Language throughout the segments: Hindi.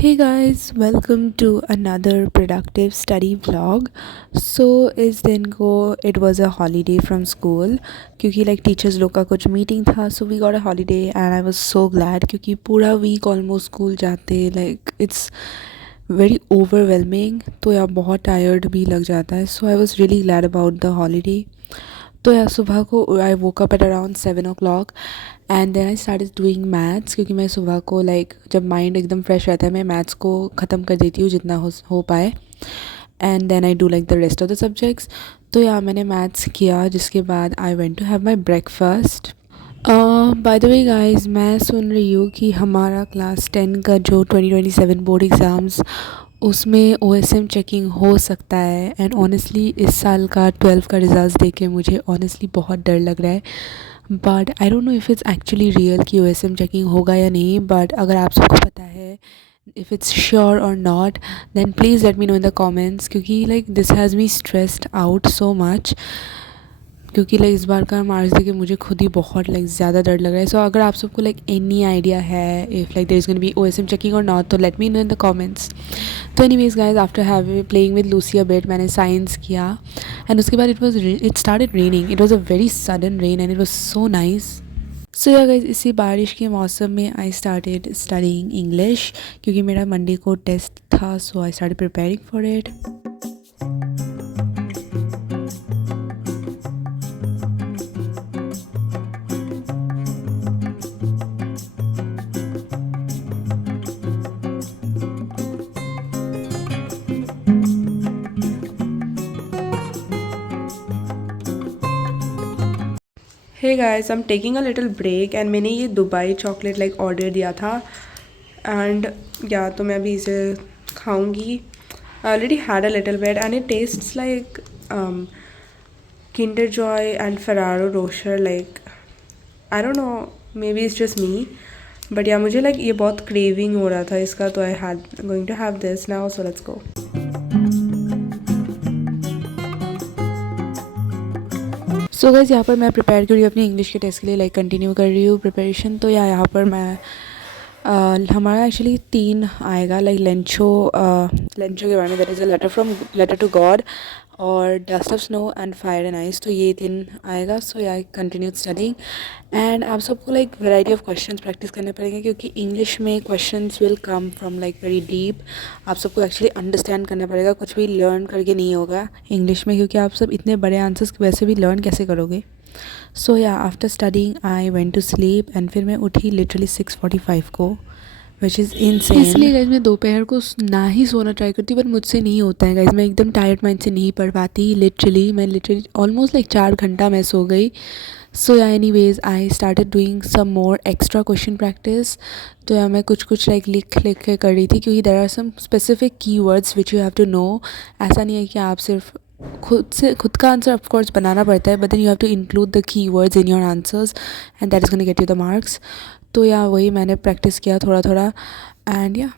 Hey guys, welcome to another productive study vlog. So इस दिन को it was a holiday from school क्योंकि like teachers लोग का कुछ meeting था, so we got a holiday and I was so glad क्योंकि पूरा week almost school जाते like it's very overwhelming, तो यार बहुत tired भी लग जाता है, so I was really glad about the holiday. तो यार सुबह को I woke up at around 7 o'clock and then I started doing maths क्योंकि मैं सुबह को लाइक जब माइंड एकदम फ्रेश रहता है मैं मैथ्स को ख़त्म कर देती हूँ जितना हो पाए and then I do like the rest of the subjects. तो यार मैंने मैथ्स किया जिसके बाद I went to have my breakfast. By the way guys, मैं सुन रही हूँ कि हमारा क्लास 10 का जो 2027 बोर्ड एग्ज़ाम्स उसमें OSM चेकिंग हो सकता है. एंड ऑनेस्टली इस साल का 12 का रिज़ल्ट देख के मुझे ऑनेस्टली बहुत डर लग रहा है. But I don't know if it's actually real कि OSM चेकिंग होगा या नहीं. बट अगर आप सबको पता है if it's sure or not, then please let me know in the comments क्योंकि like this has me stressed out so much क्योंकि लाइक इस बार का मार्क्स देके मुझे खुद ही बहुत लाइक ज़्यादा डर लग रहा है. सो अगर आप सबको लाइक एनी आइडिया है if like there is gonna be OSM checking और नॉट, तो let me know in the comments. तो anyways guys, after have playing with Lucia बेट मैंने साइंस किया एंड उसके बाद it started raining. It was a very sudden rain and it was so nice. So yeah guys, इसी बारिश के मौसम में आई स्टार्टेड स्टडीइंग इंग्लिश क्योंकि मेरा मंडे को टेस्ट था. So I started preparing for it. Hey guys, I am taking a little break and मैंने ये दुबई चॉकलेट लाइक ऑर्डर दिया था एंड या तो मैं अभी इसे खाऊंगी. I already had a little bit and it tests like Kinder Joy and Ferraro Rocher. Like I don't know, may be it's just me, but या मुझे लाइक ये बहुत क्रेविंग हो रहा था इसका, तो I had going to have this now. So let's go. So guys, यहाँ पर मैं प्रिपेयर कर रही हूँ अपनी इंग्लिश के टेस्ट के लिए, लाइक कंटिन्यू कर रही हूँ प्रिपरेशन. तो यहाँ पर मैं हमारा एक्चुअली 3 आएगा लाइक लेंचो के बारे में, that is a letter to God और dust of snow and fire and ice. तो ये 3 आएगा. सो या कंटिन्यू स्टडिंग एंड आप सबको like variety of questions practice करने पड़ेंगे क्योंकि इंग्लिश में questions will come from like very deep. आप सबको एक्चुअली अंडरस्टैंड करना पड़ेगा, कुछ भी लर्न करके नहीं होगा इंग्लिश में क्योंकि आप सब इतने बड़े आंसर्स वैसे भी लर्न कैसे करोगे. So yeah after studying I went to sleep and फिर मैं उठी लिटरली 6:45 को, विच इज़ इनसेन. इसलिए गाइज मैं दोपहर को ना ही सोना ट्राई करती हूँ, पर मुझसे नहीं होता है गाइज. मैं एकदम टायर्ड माइंड से नहीं पढ़ पाती. मैं ऑलमोस्ट लाइक 4 घंटा मैं सो गई. So yeah anyways I started doing some more extra question practice. तो या मैं कुछ लाइक लिख के कर रही थी क्योंकि there are some specific keywords which you have to know. ऐसा नहीं है कि आप सिर्फ खुद का आंसर ऑफ कोर्स बनाना पड़ता है, but then you have to include the keywords in your answers and that is gonna get you the marks. तो या वही मैंने प्रैक्टिस किया थोड़ा थोड़ा एंड या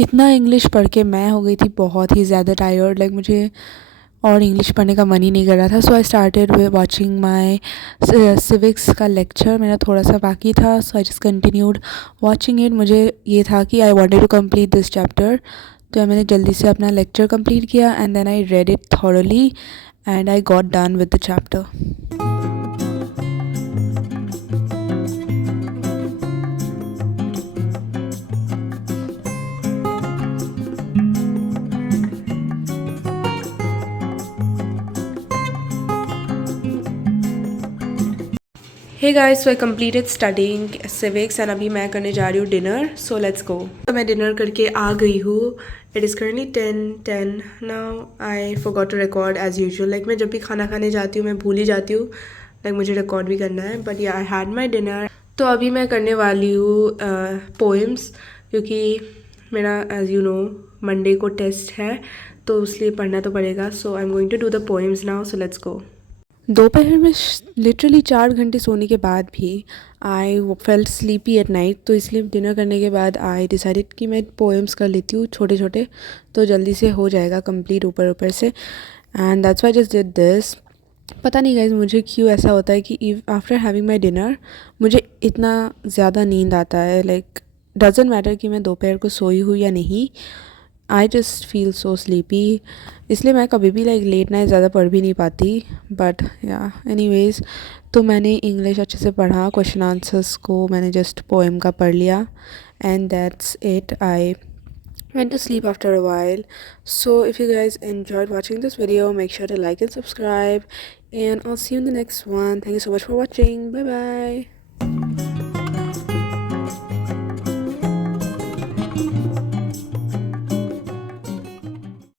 इतना इंग्लिश पढ़ के मैं हो गई थी बहुत ही ज़्यादा टायर्ड. लाइक मुझे और इंग्लिश पढ़ने का मन ही नहीं कर रहा था. So I started with watching my civics का लेक्चर. मेरा थोड़ा सा बाकी था, so I just continued watching it. मुझे ये था कि I wanted to complete this chapter. तो मैंने जल्दी से अपना लेक्चर कंप्लीट किया and then I read it thoroughly and I got done with the chapter. Hey guys, so I completed studying civics and अभी मैं करने जा रही हूँ डिनर. सो लेट्स गो. तो मैं डिनर करके आ गई हूँ. It is currently 10:10 now. I forgot to record as usual. Like मैं जब भी खाना खाने जाती हूँ मैं भूल ही जाती हूँ लाइक मुझे रिकॉर्ड भी करना है. बट या आई हैड माई डिनर. तो अभी मैं करने वाली हूँ पोएम्स क्योंकि मेरा एज़ यू नो मंडे को टेस्ट है तो इसलिए पढ़ना तो पड़ेगा. So I am going to do the poems now. So let's go. दोपहर में लिटरली 4 घंटे सोने के बाद भी I felt sleepy at night. तो इसलिए डिनर करने के बाद आई डिसाइडेड कि मैं पोएम्स कर लेती हूँ छोटे छोटे, तो जल्दी से हो जाएगा कंप्लीट ऊपर ऊपर से. And that's why just did this. पता नहीं गाइज मुझे क्यों ऐसा होता है कि आफ्टर हैविंग माई डिनर मुझे इतना ज़्यादा नींद आता है. लाइक डजेंट मैटर कि मैं दोपहर को सोई हूँ या नहीं, I just feel so sleepy. इसलिए मैं कभी भी लाइक लेट नाइट ज़्यादा पढ़ भी नहीं पाती. बट या एनीवेज, तो मैंने इंग्लिश अच्छे से पढ़ा. क्वेश्चन आंसर्स को मैंने जस्ट पोएम का पढ़ लिया and that's it. I went to sleep after a while. So if you guys enjoyed watching this video, make sure to like and subscribe, and I'll see you in the next one. Thank you so much for watching. Bye bye.